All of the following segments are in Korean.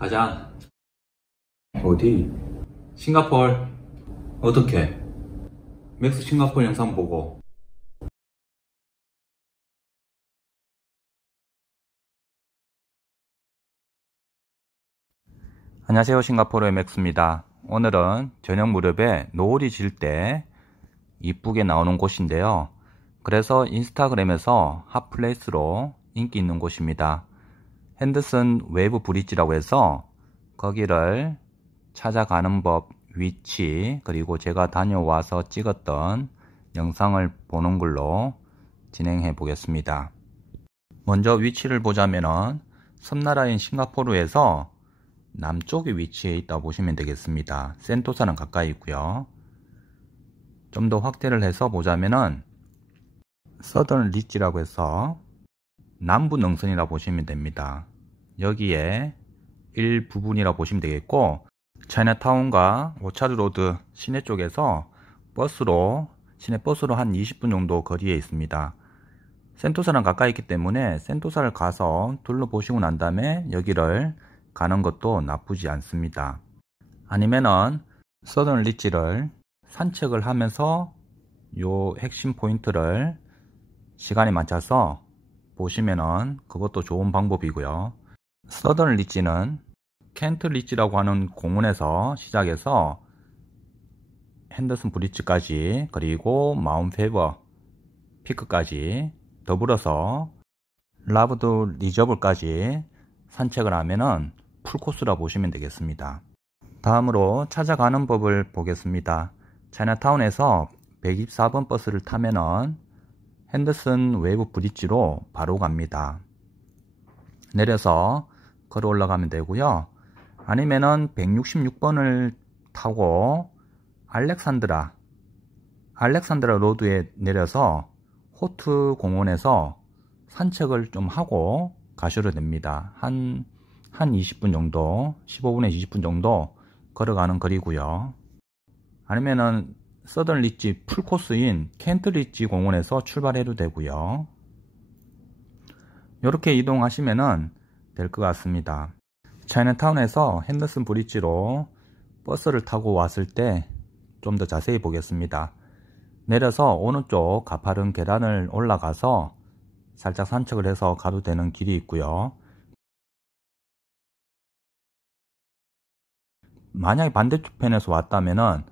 가자. 어디? 싱가폴. 어떻게? 맥스 싱가폴 영상 보고. 안녕하세요, 싱가포르의 맥스입니다. 오늘은 저녁 무렵에 노을이 질 때 이쁘게 나오는 곳인데요. 그래서 인스타그램에서 핫플레이스로 인기 있는 곳입니다. 핸더슨 웨이브 브릿지라고 해서 거기를 찾아가는 법, 위치, 그리고 제가 다녀와서 찍었던 영상을 보는 걸로 진행해 보겠습니다. 먼저 위치를 보자면은 섬나라인 싱가포르에서 남쪽에 위치해 있다 보시면 되겠습니다. 센토사는 가까이 있고요. 좀 더 확대를 해서 보자면은 서던 리치라고 해서 남부 능선이라 보시면 됩니다. 여기에 일부분이라 보시면 되겠고, 차이나타운과 오차르 로드 시내 쪽에서 시내 버스로 한 20분 정도 거리에 있습니다. 센토사랑 가까이 있기 때문에 센토사를 가서 둘러보시고 난 다음에 여기를 가는 것도 나쁘지 않습니다. 아니면은 서던 리치를 산책을 하면서 요 핵심 포인트를 시간에 맞춰서 보시면은 그것도 좋은 방법이고요. 서던 리치는 켄트 리치라고 하는 공원에서 시작해서 핸더슨 브릿지까지, 그리고 마운트 페버 피크까지 더불어서 라브드 리저블까지 산책을 하면은 풀코스라 보시면 되겠습니다. 다음으로 찾아가는 법을 보겠습니다. 차이나타운에서 124번 버스를 타면은 핸더슨 웨이브 브릿지로 바로 갑니다. 내려서 걸어 올라가면 되고요. 아니면은 166번을 타고 알렉산드라 로드에 내려서 호트 공원에서 산책을 좀 하고 가셔도 됩니다. 한 20분 정도, 15분에서 20분 정도 걸어가는 거리고요. 아니면은 서던 리치 풀코스인 켄트 리치 공원에서 출발해도 되고요. 이렇게 이동하시면은 될 것 같습니다. 차이나타운에서 핸더슨 브릿지로 버스를 타고 왔을 때 좀 더 자세히 보겠습니다. 내려서 오른쪽 가파른 계단을 올라가서 살짝 산책을 해서 가도 되는 길이 있고요. 만약에 반대편에서 왔다면은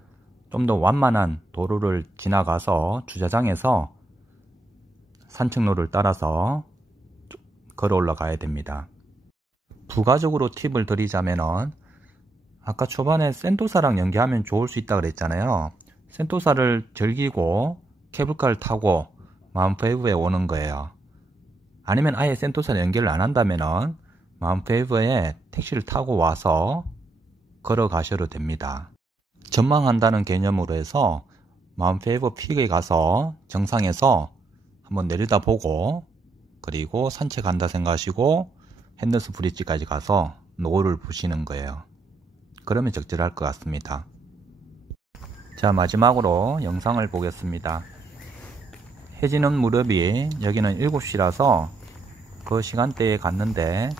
좀 더 완만한 도로를 지나가서 주차장에서 산책로를 따라서 걸어 올라가야 됩니다. 부가적으로 팁을 드리자면은 아까 초반에 센토사랑 연계하면 좋을 수 있다 그랬잖아요. 센토사를 즐기고 케이블카를 타고 마운트 페이브에 오는 거예요. 아니면 아예 센토사를 연결을 안 한다면은 마운트 페이브에 택시를 타고 와서 걸어 가셔도 됩니다. 전망한다는 개념으로 해서 마운트 페이브 픽에 가서 정상에서 한번 내려다보고, 그리고 산책한다 생각하시고 핸더슨 브릿지까지 가서 노을을 보시는 거예요. 그러면 적절할 것 같습니다. 자, 마지막으로 영상을 보겠습니다. 해지는 무렵이 여기는 7시라서 그 시간대에 갔는데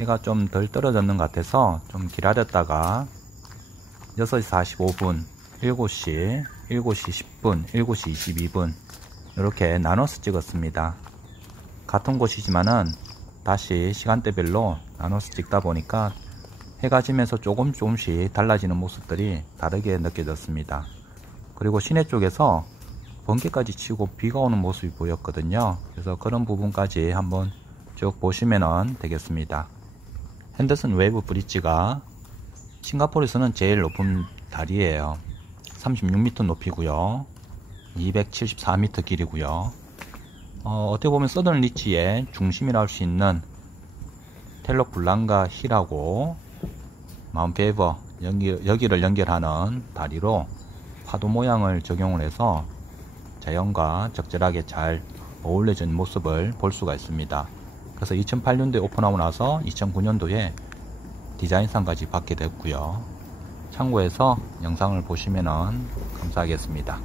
해가 좀 덜 떨어졌는 것 같아서 좀 기다렸다가 6시 45분, 7시, 7시 10분, 7시 22분 이렇게 나눠서 찍었습니다. 같은 곳이지만은 다시 시간대별로 나눠서 찍다 보니까 해가 지면서 조금씩 달라지는 모습들이 다르게 느껴졌습니다. 그리고 시내 쪽에서 번개까지 치고 비가 오는 모습이 보였거든요. 그래서 그런 부분까지 한번 쭉 보시면 되겠습니다. 핸더슨 웨이브 브릿지가 싱가포르에서는 제일 높은 다리예요. 36m 높이고요. 274m 길이고요. 어떻게 보면 서던 리치의 중심이라 할 수 있는 텔로 블랑가 힐하고 마운트 페이브 여기를 연결하는 다리로 파도 모양을 적용을 해서 자연과 적절하게 잘 어울려진 모습을 볼 수가 있습니다. 그래서 2008년도에 오픈하고 나서 2009년도에 디자인상까지 받게 됐고요. 참고해서 영상을 보시면 감사하겠습니다.